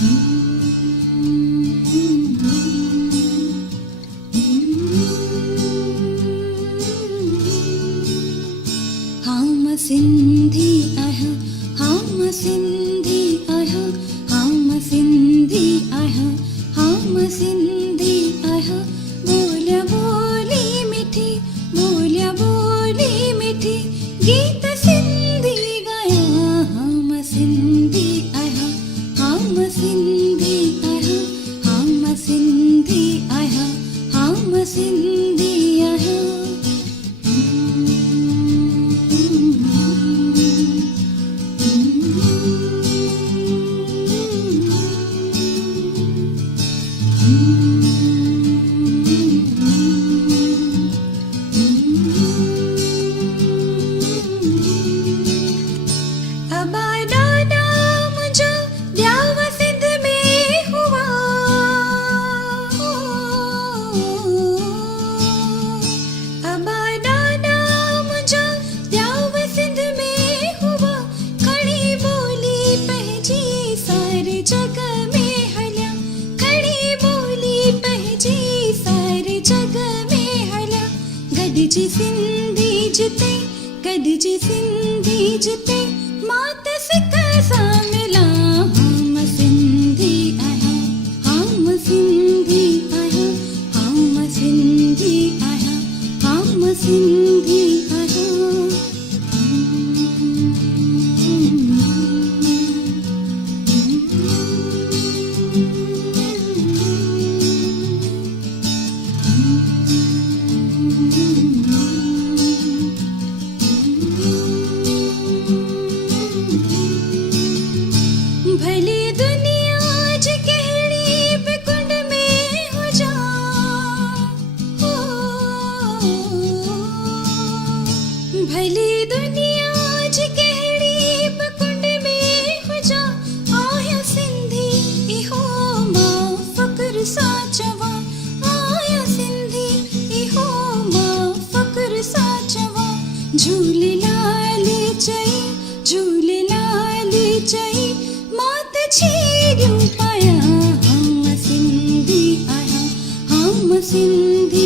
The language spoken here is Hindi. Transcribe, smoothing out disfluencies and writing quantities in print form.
हम सिंधी आहियूं, हम सिंधी आहियूं, हम सिंधी आहियूं, हम सिंधी आहियूं। ॿोलिया ॿोली मिठी, ॿोलिया ॿोली मिठी, गीत सिंधी ॻायां। हम सिंधी आहियूं, हम सिंधी आहियूं, हम सिंधी आहियूं, हम सिंधी आहियूं। कॾहिं सिंधी जिते, कॾहिं सिंधी जिते, मात सिक सां मिलां। हम सिंधी आहियूं, हम सिंधी आहियूं, हम सिंधी आहियूं, हम सिंधी आहियूं। भली दुनिया ज कहिड़ी बि कुंड में हुजां, हो भली दुनिया ज कहिड़ी बि कुंड में हुजां। आहियां सिंधी इहो मां फ़ख्र सां चवां, आहियां सिंधी इहो मां फ़ख्र सां चवां। झूलेलाल चई, झूलेलाल चई, मात छेड़ियूं पायां। हम सिंधी आहियूं, हम सिंधी